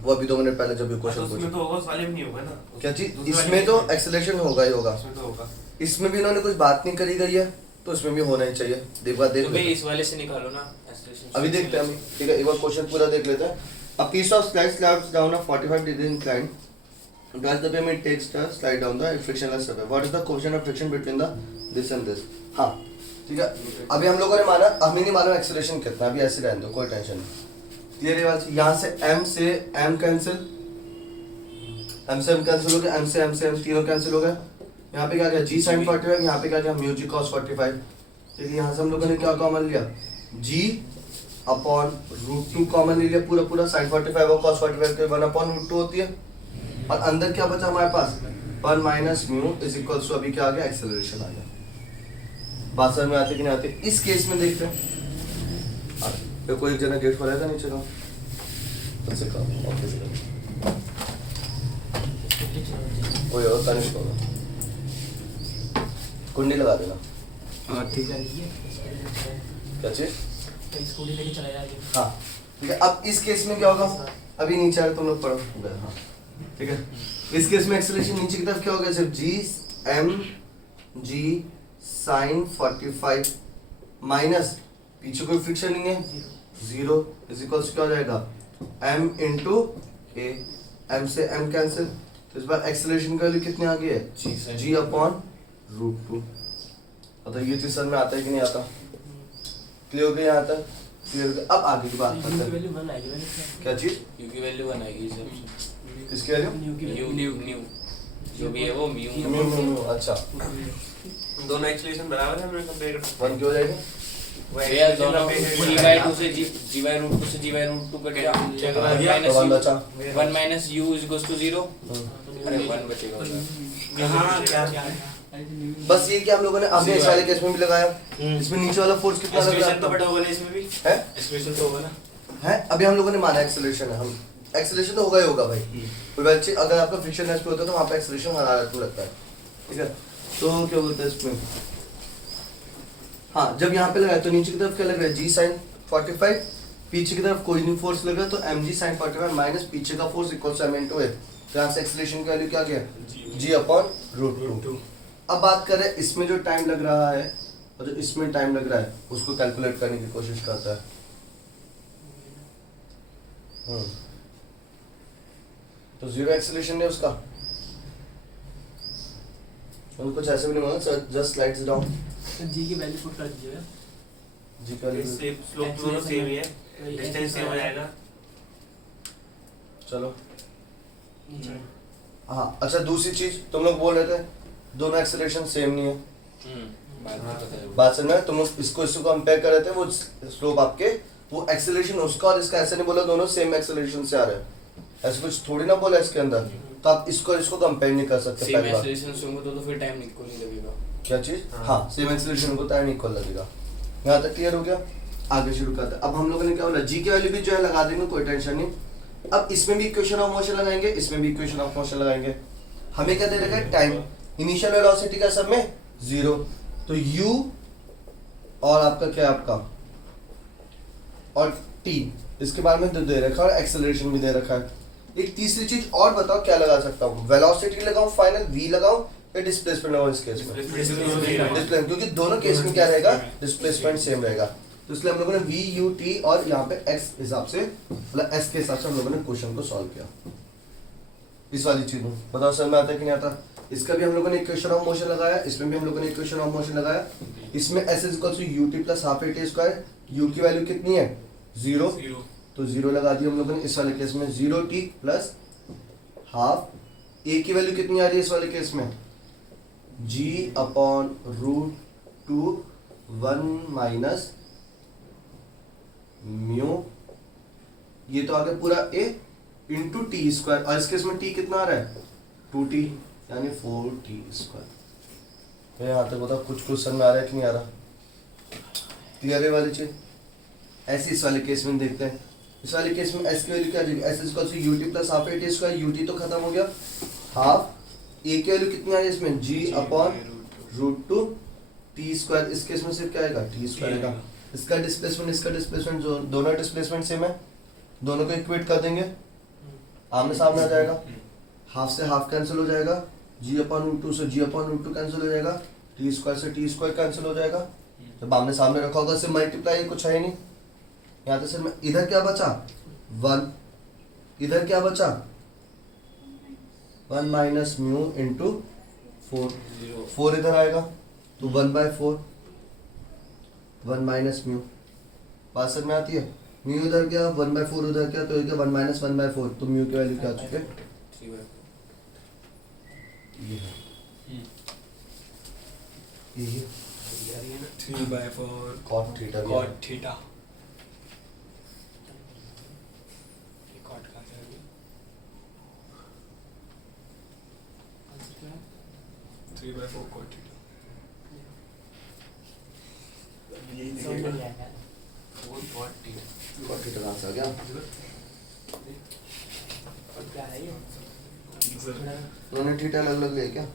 वो अभी 2 मिनट पहले जब ये क्वेश्चन उसमें पूछा, तो होगा, उस वाले में नहीं होगा ना। क्या चीज? दूसरे वाले इसमें में तो नहीं। एक्सेलरेशन होगा ही होगा। उसमें तो होगा। इसमें भी इन्होंने कुछ बात नहीं करी गई है तो इसमें भी होना ही चाहिए। देख बात देख तो भाई लेते हैं। इस वाले से निकालो ना acceleration। अभी देखते हैं हम, ठीक है एक बार क्वेश्चन पूरा देख लेते हैं। A piece of slide slides down a 45 degree incline. As the payment takes the slide down the frictionless surface. What is the coefficient of friction between the this and this? हाँ ठीक है। अभी हम लोगों ने माना, हमें नहीं मालूम एक्सेलरेशन कितना, अभी ऐसे रहने दो, कोई टेंशन नहीं। क्लियर है बात? यहाँ से m कैंसिल, m से m कैंसिल हो गया, m से m तीनों कैंसिल हो गया। यहाँ पे क्या गया? g sin 45, यहाँ पे क्या गया? Mu g cos 45। ठीक है, यहाँ से हम लोगों ने क्या कॉमन लिया? g अपॉन √2 कॉमन ले लिया, पूरा पूरा sin 45 और cos 45 के 1/√2 होती है। और अंदर क्या बचा हमारे पास? 1 minus mu is equals to, अभी क्या आ गया? एक्सेलरेशन आ गया। बात समझ में आती कि नहीं आती? इस केस में देखते हैं। तो कोई एक जना गेट पर आएगा नीचे का, कैसे काम ऑफिस का ओए और तनिष्क होगा, कुंडी लगा देना। हाँ ठीक है। क्या चीज? तो स्कूटी लेके चला जाएगा। हाँ ठीक है। अब इस केस में क्या होगा? अभी नीचे आ तुम लोग पढ़ो। हाँ ठीक है। इस केस में एक्सेलरेशन नीचे की तरफ क्या हो गया? सिर्फ g sin 45 माइनस पीछे कोई फ्रिक्शन नहीं है, 0 इज इक्वल्स क्या हो जाएगा? m इंटू ए, m से m कैंसिल, तो इस बार एक्सेलरेशन का वैल्यू कितने आ गई है? g upon √2। तो ये चीज समझ में आता है कि नहीं आता? क्लियर हो गया यहाँ तक? क्लियर हो गया। अब आगे की बात करते हैं। वैल्यू 1 आएगी वैल्यू क्या चीज? U की वैल्यू 1 आएगी इस सबसे किसकी वैल्यू? न्यू की न्यू जो भी है वो म्यू म्यू म्यू म्यू। अच्छा दोनों एक्सेलरेशन बराबर है, हमने कंपेयर कर। 1 क्यों हो जाएगा? भैया दोनों g/2 से g/√2 से g/√2 कट गया तो 1 बचा। 1 minus u is equals to 0। अरे 1 बचेगा उधर। यहाँ क्या क्या बस ये कि हम लोगों ने अपने इस वाले केस में भी लगाया। इसमें नीचे वाला फोर्स कितना लग रहा एक्सप्रेशन तो बड़ा होगा ना इसमें भी? है? एक्सप्रेशन तो होगा ना? है अभी हम लोगों ने माना एक्सेलरेशन है, हम एक्सेलरेशन तो होगा ही होगा भाई। कोई बात नहीं, अगर आपका फ्रिक्शन नेस पे होता है तो वहाँ पे एक्सेलरेशन हर हालत में लगता है। ठीक है, तो क्या बोलते हैं इसमें? हाँ जब यहाँ पे लगाया तो नीचे की तरफ क्या लग रहा है? g sin 45, पीछे की तरफ कोई नहीं फोर्स लगा तो mg sin 45 माइनस पीछे का force equals to m into a। तो यहाँ से एक्सेलरेशन की वैल्यू क्या गया? g upon √2। अब बात करें इसमें जो टाइम लग रहा है और जो इसमें टाइम लग रहा है उसको कैलकुलेट करने की कोशिश करता है। तो 0 एक्सेलरेशन है उसका, और कुछ ऐसे भी नहीं होगा सर, जस्ट स्लाइड्स डाउन। जी की वैल्यू पुट कर दीजिएगा। जी का सेम स्लोप दोनों सेम ही है, डिस्टेंस सेम हो जाएगा। चलो हाँ अच्छा, दूसरी चीज तुम लोग बोल रहे थे दोनों एक्सेलरेशन सेम नहीं है। बात समझ में? तुम लोग इसको कंपेयर कर रहे थे, वो स्लोप आपके वो एक्सेलरेशन उसका और इसका ऐसे नहीं बोला दोनों सेम एक्सेलरेशन से आ रहे हैं, ऐसे कुछ थोड़ी ना बोला इसके अंदर। तो आप इसको इसको कंपेयर नहीं कर सकते सेम पहली बात। एक्सेलरेशन होंगे तो फिर टाइम को नहीं लगेगा। क्या चीज? हाँ। हाँ सेम एक्सेलरेशन को टाइम इक्वल लगेगा। यहाँ तक क्लियर हो गया? आगे शुरू करते हैं। अब हम लोगों ने क्या बोला, जी की वैल्यू भी जो है लगा देंगे, कोई टेंशन नहीं। अब इसमें भी इक्वेशन ऑफ मोशन लगाएंगे, इसमें भी इक्वेशन ऑफ मोशन लगाएंगे। हमें क्या दे रखा है? टाइम। इनिशियल वेलोसिटी का सब में 0, तो u और आपका क्या है आपका और t, इसके बारे में दे रखा है और एक्सेलरेशन भी दे रखा है। एक तीसरी चीज और बताओ क्या लगा सकता हूँ? वेलोसिटी लगाऊं फाइनल, v लगाऊं या डिस्प्लेसमेंट लगाऊं? इस केस में डिस्प्लेसमेंट, क्योंकि दोनों केस में क्या रहेगा? डिस्प्लेसमेंट सेम रहेगा। तो इसलिए हम लोगों ने v u t और यहाँ पे x हिसाब से मतलब s के हिसाब से हम लोगों ने क्वेश्चन को सॉल्व किया। इस वाली चीज में बताओ समझ में आता है कि नहीं आता? इसका भी हम लोगों ने इक्वेशन ऑफ मोशन लगाया, इसमें भी हम लोगों ने इक्वेशन ऑफ मोशन लगाया। इसमें s equal to ut plus half at square, u की वैल्यू कितनी है? 0, तो 0 लगा दी हम लोगों ने। इस वाले केस में 0t प्लस हाफ, a की वैल्यू कितनी आ रही है इस वाले केस में? g upon root 2 1 minus mu, ये तो आ गया पूरा a इंटू टी स्क्वायर, और इस केस में t कितना आ रहा है? 2t यानी 4t स्क्वायर। यहाँ तक बताओ कुछ क्वेश्चन में आ रहा है कि नहीं आ रहा? क्लियर है वाली चीज? ऐसे इस वाले केस में देखते हैं। इस वाले केस में s की वैल्यू क्या आ जाएगी? s equal to ut plus half at square, ut तो खत्म हो गया, हाफ a की वैल्यू कितनी आ रही है इसमें? g upon root 2 t square. इस केस में सिर्फ क्या आएगा? t स्क्वायर आएगा। इसका डिस्प्लेसमेंट जो दोनों डिस्प्लेसमेंट सेम है, दोनों को इक्वेट कर देंगे, आमने सामने आ जाएगा। हाफ से हाफ कैंसिल हो जाएगा, g अपॉन रूट 2 से g अपॉन रूट 2 कैंसिल हो जाएगा, t स्क्वायर से t स्क्वायर कैंसिल हो जाएगा। जब आमने सामने रखा होगा सिर्फ मल्टीप्लाई, कुछ है नहीं। यहाँ तो सिर्फ इधर क्या बचा? 1, इधर क्या बचा? 1 माइनस म्यू इंटू 4 इधर आएगा, तो 1/4 1 माइनस म्यू। बात समझ में आती है? म्यू इधर क्या, 1/4 उधर क्या, तो ये क्या 1 माइनस 1/4, तो म्यू की वैल्यू क्या आ चुकी है? ये है, ये है 3/4 cot थीटा भी cot है। थीटा। ये cot कहाँ से आ गया? 3/4 cot थीटा। समझ में नहीं आया। cot थीटा कहाँ से आ गया? और क्या है ये? उन्होंने थीटा अलग अलग लिया क्या?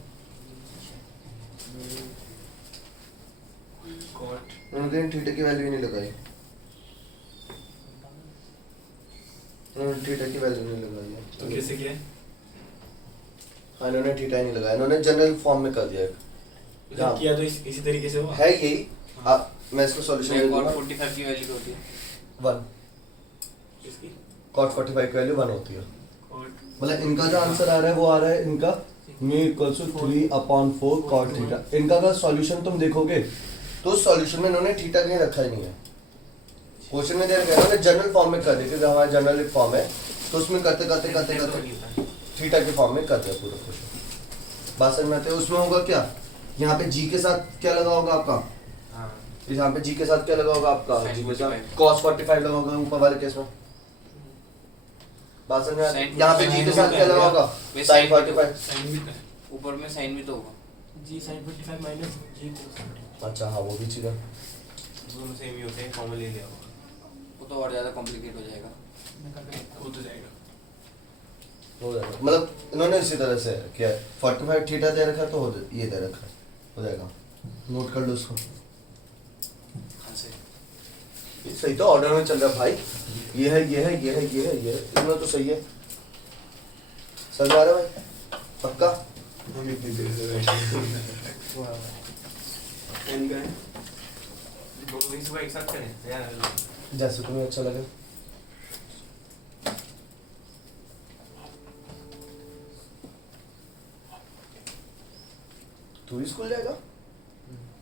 Cot उन्होंने थीटा की वैल्यू नहीं लगाई, उन्होंने थीटा की वैल्यू नहीं लगाई है। तो कैसे किया है? हाँ इन्होंने थीटा ही नहीं लगाया, इन्होंने जनरल फॉर्म में कर दिया है। हाँ। किया तो इसी तरीके से हुआ है यही। मैं इसको सॉल्यूशन दे दूंगा। cot 45 की वैल्यू होती है 1, इसकी cot 45 की वैल्यू 1 होती है। cot मतलब इनका जो आंसर आ रहा है वो आ रहा है इनका mu equals to 3/4 cot theta. इनका अगर सॉल्यूशन तुम देखोगे तो सॉल्यूशन में इन्होंने थीटा कहीं रखा ही नहीं है। क्वेश्चन में दे रखा है, इन्होंने जनरल फॉर्म में कर दिया, क्योंकि हमारा जनरल एक फॉर्म है, तो उसमें करते करते करते करते थीटा के फॉर्म में कर दिया पूरा क्वेश्चन। बात समझ में आती है? उसमें होगा क्या, यहाँ पे जी के साथ क्या लगा होगा आपका, यहाँ पे जी के साथ क्या लगा होगा आपका, Sin जी के साथ 45 cos 45 लगा होगा ऊपर वाले केस में। बात समझ में आती है? Sin यहाँ पे जी के साथ क्या लगा होगा, वे sin sin 45। साइन भी था। ऊपर में साइन भी तो होगा। जी sin 45 माइनस जी cos अच्छा हाँ वो भी चीज़ है। दोनों सेम ही होते हैं, कॉमन ले लिया होगा। वो तो और ज़्यादा कॉम्प्लिकेट हो जाएगा। मैं करके देखता हो तो जाएगा। हो जाएगा, मतलब इन्होंने इसी तरह से किया है। 45 थीटा दे रखा है तो ये दे रखा है, हो जाएगा। नोट कर लो उसको। कहाँ से? ये सही तो ऑर्डर में चल रहा है भाई, ये है ये है ये है ये है ये है, इतना तो सही है। समझ आ रहा है भाई? पक्का? हम इतनी देर से बैठे एंड करें दोनों ही सुबह एक साथ करें यार। जैसे तुम्हें अच्छा लगे। तू भी स्कूल जाएगा?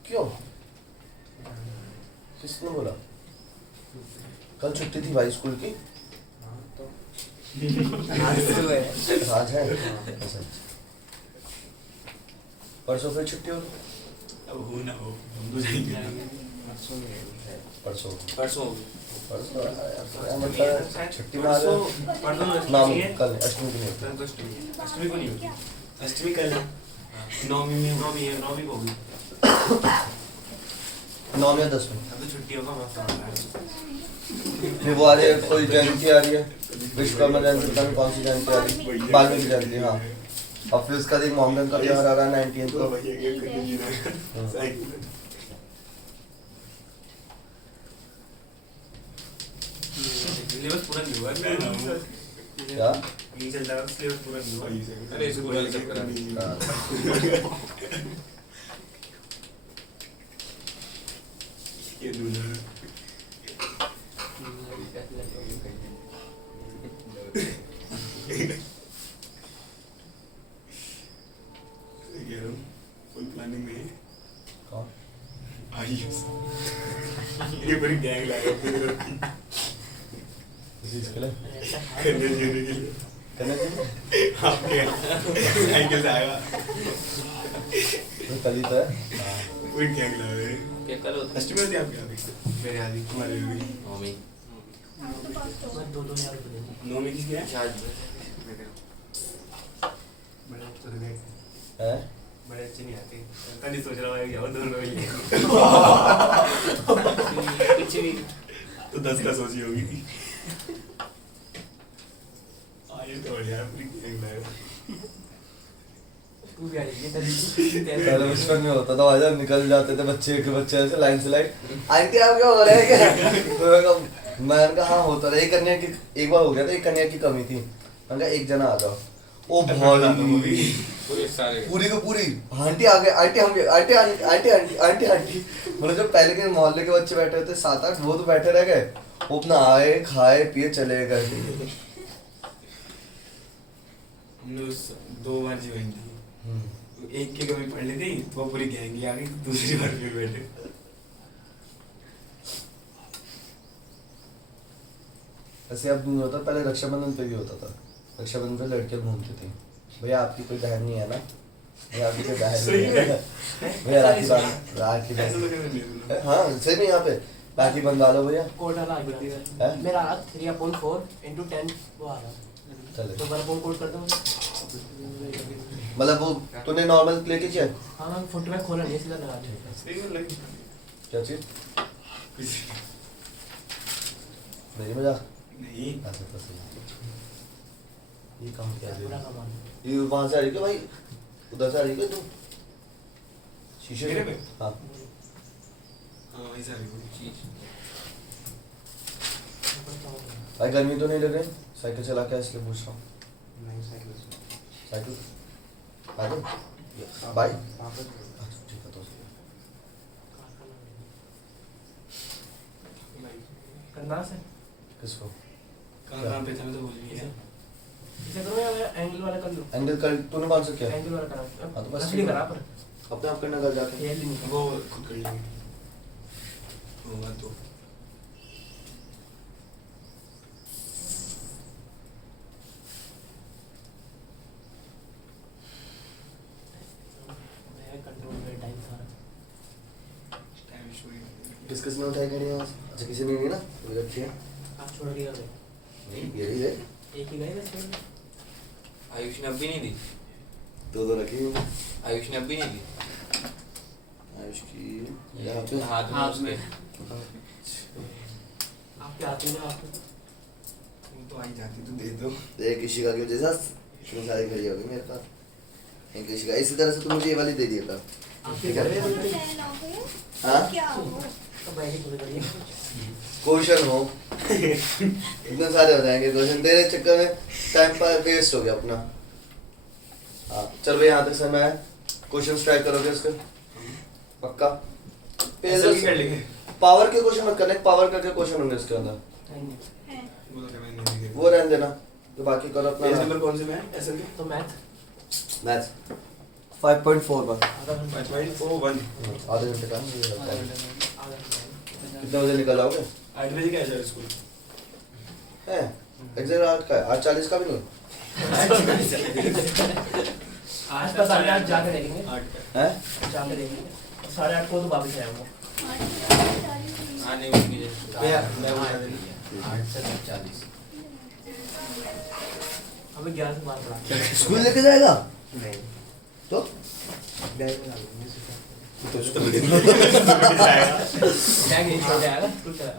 क्यों? किसने बोला? कल छुट्टी थी भाई स्कूल की। आज है? अच्छा। परसों फिर छुट्टी होगी। अब हो ना हो हम तो जाएंगे। परसों परसों होगी। परसों यार मतलब छुट्टी मार रहे हो। परसों नाम कल अष्टमी को नहीं होता। तो अष्टमी को नहीं होगी। अष्टमी कल है, नवमी में नौवीं को होगी। 9 या 10 में अब तो छुट्टी होगा बस। फिर वो आ रही है, कोई जयंती आ रही है, विश्वकर्मा जयंती, पता नहीं कौन सी जयंती आ रही है, वाल्मीकि जयंती। हाँ, और फिर उसका एक मोहम्मदन का त्योहार आ रहा है 19 को। सिलेबस पूरा नहीं हुआ है। क्या? ये चल रहा है, सिलेबस पूरा नहीं हुआ। अरे स्कूल वाले सब करा ये दूल्हा फुल प्लानिंग में है। कौन? आयुष ये बड़ी गैंग लाया फिर इसी इसके लिए करने के लिए करने चाहिए। आपके साइकिल से आएगा तो कल ही तो है। पूरी गैंग लाया है। क्या कल होता अष्टमी होती है आपके यहाँ पे? मेरे यहाँ भी हमारे यहाँ भी। मम्मी मैं 2-2 यार को देना। नौमी किसकी है? शायद बड़े अच्छे तो गए। हैं? बड़े अच्छे नहीं आते। पता नहीं सोच रहा है क्या दोनों मिल पीछे भी तो 10 का सोची होगी। ये तो बढ़िया है, पूरी गैंग लाया। तू भी आ जाइए पहले बचपन में होता था, भाई निकल जाते थे बच्चे के बच्चे ऐसे लाइन से लाइन, आंटी आप क्या हो रहा है क्या? तो मैं कहा हाँ होता था। एक कन्या की एक बार हो गया था, एक कन्या की कमी थी, मैंने कहा एक जना आ जाओ। ओ भाई पूरे सारे पूरी को पूरी आंटी आ गए, आंटी हम aunty aunty aunty aunty aunty aunty मतलब जो पहले के मोहल्ले के बच्चे बैठे थे 7-8, वो तो बैठे रह गए, वो अपना आए खाए पिए चले गए। हमने उस 2 बार ज्वाइन की। एक की कमी पड़ ली थी तो वो पूरी गैंग ही आ गई, दूसरी बार फिर बैठे। ऐसे अब नहीं होता, पहले रक्षाबंधन पे भी होता था। रक्षाबंधन पे लड़कियां घूमती थी, भैया आपकी कोई बहन नहीं है ना, भैया आपकी कोई बहन नहीं है, भैया राखी ऐसा तो बांध कभी नहीं हुआ। हाँ सही में यहाँ पे राखी बंधवा लो भैया। कोड डाला हैं? मेरा 3/4 into 10 वो आ रहा है। चले तो 1/4 कोड कर दो। मतलब वो तूने नॉर्मल प्ले की है हाँ मैं फोटो में खोला नहीं, सीधा लगा दिया। सही में लगी। क्या चीज? कुछ मेरी मजाक नहीं। ऐसे तो सही। ये काम क्या पूरा है? कमाल। ये वहां से आ रही है भाई, उधर से आ रही है तू शीशे मेरे पे? पे? हाँ हाँ वैसा भी कोई भाई गर्मी तो नहीं लग रही? साइकिल चला के इसलिए पूछ रहा हूँ। नहीं साइकिल से। साइकिल आ जाओ बाइक। अच्छा ठीक है तो सही है। करना से किसको? कहाँ पे था मैं तो भूल गया। इसे करो या एंगल वाला कर लो। एंगल कर तूने कौन सा किया? एंगल वाला करा। हाँ तो बस असली करा पर अपने आप करना घर जाके। ये नहीं वो खुद कर लेंगे। होगा तो। मैं कंट्रोल में टाइम सारा। टाइम शो ही नहीं। किस किस ने उठाई गाड़ी यहाँ से? अच्छा किसी ने नहीं ना, तो रखी है। आप छोड़ दिया गए नहीं ये ही है, एक ही गए बस। आयुष ने अब भी नहीं दी। दो रखी है। आयुष ने अब भी नहीं दी। आयुष की यहाँ पे हाथ में हाथ उसके में। आपके हाथ में ना आपको तुम तो आई जाती तो दे दो। एक इशिका की वजह से इतनी सारी घड़ी होगी मेरे पास। एक इशिका इसी तरह से तू मुझे ये वाली दे दिया था। आपके ठीक है। घर में हाँ क्या हो? तो बैठी पूरी करिए। क्वेश्चन हो इतने सारे हो जाएंगे क्वेश्चन, तेरे चक्कर में टाइम पर वेस्ट हो गया अपना। हाँ चल भाई यहाँ तक समय है, क्वेश्चन ट्राई करोगे इसके पक्का? ऐसा भी कर लेंगे। पावर के क्वेश्चन मत करना, पावर करके क्वेश्चन होंगे इसके अंदर, है। वो तो मैं नहीं देखे। वो रहने देना, तो बाकी करो पेज अपना। नंबर कौन से में है? ऐसे में? तो मैथ मैथ्स 5.41 आधा घंटा 5.41। आधे घंटे का आधा है। घंटा आधा घंटा कितने बजे निकल आओगे? 8 बजे का है सर स्कूल। है एग्जैक्ट 8 का है, 8:40 का भी नहीं। आज का 8:30 जाके देखेंगे, हैं? जाके देखेंगे 8:30 को तो वापस आएगा वो। आने की जैसे भैया मैं बता देना 8 से 40। हमें 11 से 12 पड़ा। स्कूल लेके जाएगा नहीं, तो बैग में डालूंगी तो जाएगा, बैग नहीं छोड़ जाएगा, स्कूल चला